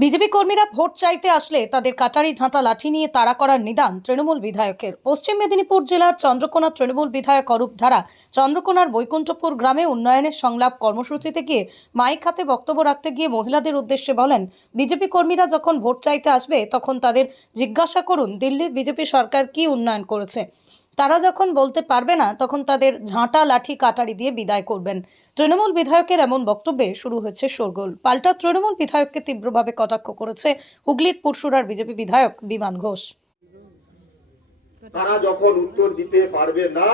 BJP কর্মীরা vote চাইতে আসলে তাদের কাটারি ঝাঁটা লাঠি নিয়ে তাড়া করার নিদান তৃণমূল বিধায়কের। পশ্চিম মেদিনীপুর জেলার চন্দ্রকোনা তৃণমূল বিধায়ক অরূপ ধারা চন্দ্রকোনার বৈকুণ্ঠপুর গ্রামে উন্নয়নের সংলাপ কর্মসূচিতে গিয়ে মাইক হাতে বক্তব্য রাখতে গিয়ে মহিলাদের উদ্দেশ্যে বলেন, বিজেপি কর্মীরা যখন ভোট চাইতে আসবে তখন তাদের জিজ্ঞাসা করুন দিল্লির বিজেপি সরকার কি উন্নয়ন করেছে। তারা যখন বলতে পারবে না তখন তাদের ঝাঁটা লাঠি কাটারি দিয়ে বিদায় করবেন। তৃণমূল বিধায়কের এমন বক্তব্যে শুরু হয়েছে শোরগোল। পাল্টা তৃণমূল বিধায়ককে তীব্রভাবে কটাক্ষ করেছে হুগলির পুরসুরার বিজেপি বিধায়ক বিমান ঘোষ। তারা যখন উত্তর দিতে পারবে না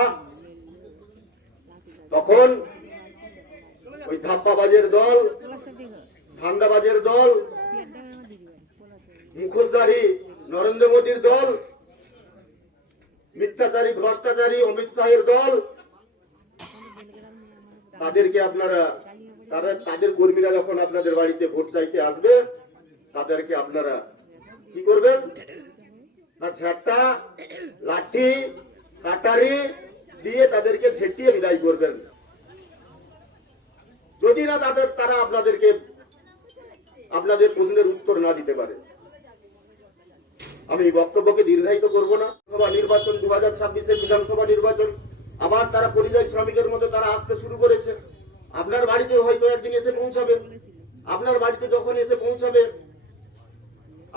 তখন ওই ধাপ্পাবাজের দল, ধান্দাবাজের দল, মুখোশধারী নরেন্দ্র মোদীর দল, মিথ্যাচারী ভ্রষ্টাচারী অমিত শাহের দল, তাদেরকে আপনারা তাদের কর্মীরা যখন আপনাদের বাড়িতে ভোট চাইতে আসবে তাদেরকে আপনারা কি করবেন না, ঝাঁটা লাঠি কাটারি দিয়ে তাদেরকে ঝেঁটিয়ে বিদায় করবেন। যদি না তারা আপনাদের প্রশ্নের উত্তর না দিতে পারে। আমি বক্তব্যকে দীর্ঘায়িত করব না। নির্বাচন 2026-এর বিধানসভা নির্বাচন, আবার তারা পরিযায়ী শ্রমিকের মতো তারা আসতে শুরু করেছে। আপনার বাড়িতে হয়তো একদিন এসে পৌঁছাবে। আপনার বাড়িতে যখন এসে পৌঁছাবে,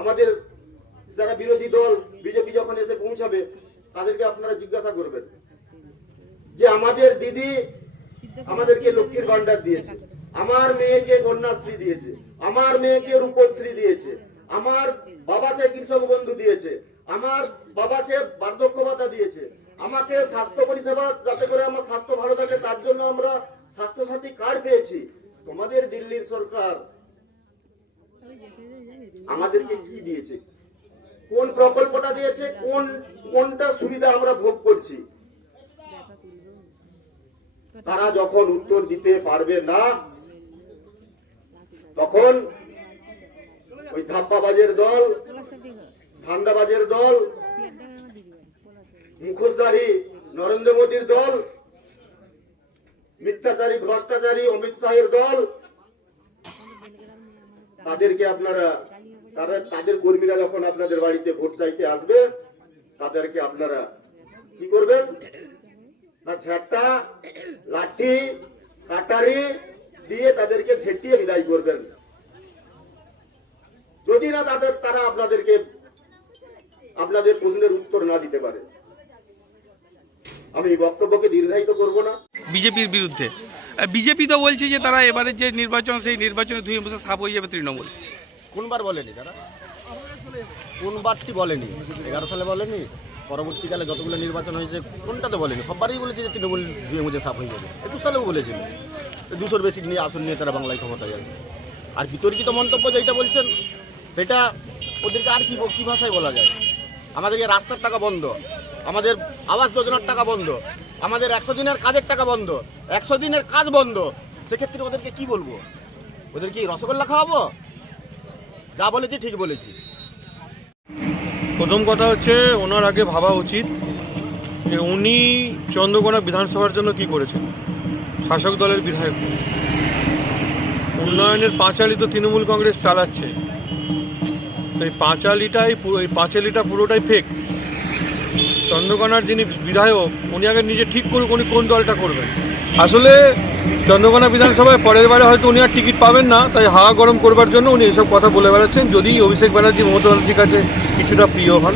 আমাদের যারা বিরোধী দল বিজেপি যখন এসে পৌঁছাবে, তাদেরকে আপনারা জিজ্ঞাসা করবেন যে আমাদের দিদি আমাদেরকে লক্ষ্মীর ভান্ডার দিয়েছে, আমার মেয়েকে কন্যাশ্রী দিয়েছে, আমার মেয়েকে রূপশ্রী দিয়েছে, আমার বাবাকে কৃষক বন্ধু দিয়েছে, আমার বাবাকে বার্ধক্য ভাতা দিয়েছে, আমাকে স্বাস্থ্য পরিষেবা যাতে করে আমার স্বাস্থ্য ভালো থাকে তার জন্য আমরা স্বাস্থ্যসাথী কার্ড পেয়েছি। তোমাদের দিল্লির সরকার আমাদেরকে কি দিয়েছে, কোন প্রকল্পটা দিয়েছে, কোনটা সুবিধা আমরা ভোগ করছি। তারা যখন উত্তর দিতে পারবে না তখন ওই ধাপ্পাবাজের দল, ধান্দাবাজের দল, মুখোশধারী নরেন্দ্র মোদীর দল, মিথ্যাচারী ভ্রষ্টাচারী অমিত শাহের দল, তাদেরকে আপনারা তাদের কর্মীরা যখন আপনাদের বাড়িতে ভোট চাইতে আসবে তাদেরকে আপনারা কি করবেন না, ঝাঁটা লাঠি কাটারি দিয়ে তাদেরকে ঝেঁটিয়ে বিদায় করবেন। যদি না তারা আপনাদের প্রশ্নের উত্তর না দিতে পারে। আমি বক্তব্যকে দীর্ঘায়িত করব না। বিজেপির বিরুদ্ধে বিজেপি তো বলছে যে তারা এবারে যে নির্বাচন সেই নির্বাচনে ধুয়ে মুছে সাফ হয়ে যাবে তৃণমূল। কোনবার বলেনি তারা, কোনবারটি বলেনি? 11 সালে বলেনি, পরবর্তীকালে যতগুলো নির্বাচন হয়েছে কোনটাতে বলেনি? সববারই বলেছে যে তৃণমূল ধুয়ে মুছে সাফ হয়ে যাবে। 21 সালেও বলেছিল 200-র বেশি নিয়ে আসন নিয়ে তারা বাংলায় ক্ষমতায় আসবে। আর বিতর্কিত মন্তব্য যেটা বলছেন সেটা ওদেরকে আর কি ভাষায় বলা যায়? আমাদেরকে রাস্তার টাকা বন্ধ, আমাদের আবাস যোজনার টাকা বন্ধ, আমাদের 100 দিনের কাজের টাকা বন্ধ, 100 দিনের কাজ বন্ধ। সেক্ষেত্রে ওদেরকে কি বলবো? ওদের কি রসগোল্লা খাওয়াবো? যা বলেছি ঠিক বলেছি। প্রথম কথা হচ্ছে ওনার আগে ভাবা উচিত যে উনি চন্দ্রকোনা বিধানসভার জন্য কি করেছেন। শাসক দলের বিধায়ক, উন্নয়নের পাঁচালি তো তৃণমূল কংগ্রেস চালাচ্ছে। এই পাঁচালিটা পুরোটাই ফেক। চন্দ্রকোনার যিনি বিধায়ক উনি আগে নিজে ঠিক করুক উনি কোন দলটা করবেন। আসলে চন্দ্রকোনা বিধানসভায় পরের বারে হয়তো উনি আর টিকিট পাবেন না, তাই হাওয়া গরম করবার জন্য উনি এইসব কথা বলে বেড়াচ্ছেন। যদি অভিষেক ব্যানার্জি মমতা ব্যানার্জির কাছে কিছুটা প্রিয় হন।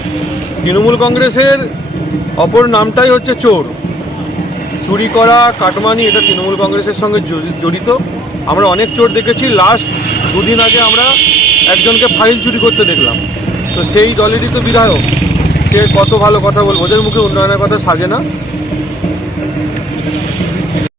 তৃণমূল কংগ্রেসের অপর নামটাই হচ্ছে চোর। চুরি করা, কাটমানি, এটা তৃণমূল কংগ্রেসের সঙ্গে জড়িত। আমরা অনেক চোর দেখেছি। লাস্ট 2 দিন আগে আমরা একজনকে ফাইল চুরি করতে দেখলাম। তো সেই দলেরই তো বিধায়ক, সে কত ভালো কথা বলবো। ওদের মুখে উন্নয়নের কথা সাজে না।